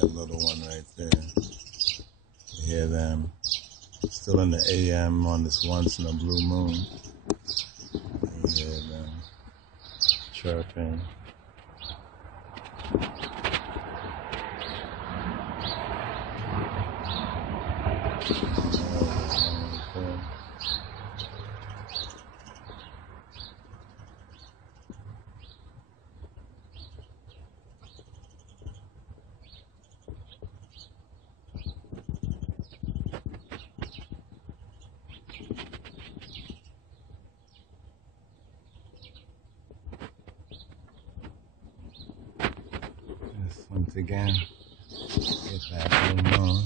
that little one right there. You hear them. Still in the AM on this once in a blue moon. You hear them chirping. Once again, get that blue moon.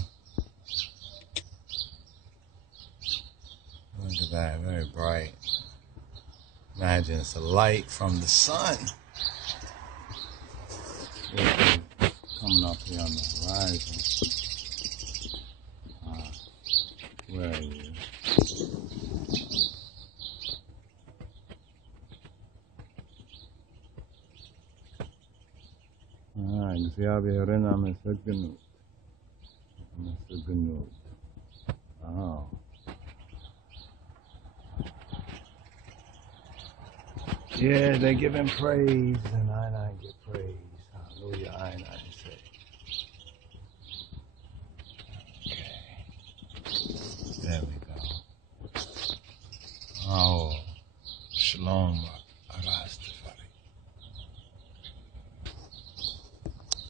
Look at that, very bright. Imagine it's the light from the sun. Coming up here on the horizon. Where are you? እግዚአብሔርን አመሰግኑት አመሰግኑት Yeah, they're giving praise and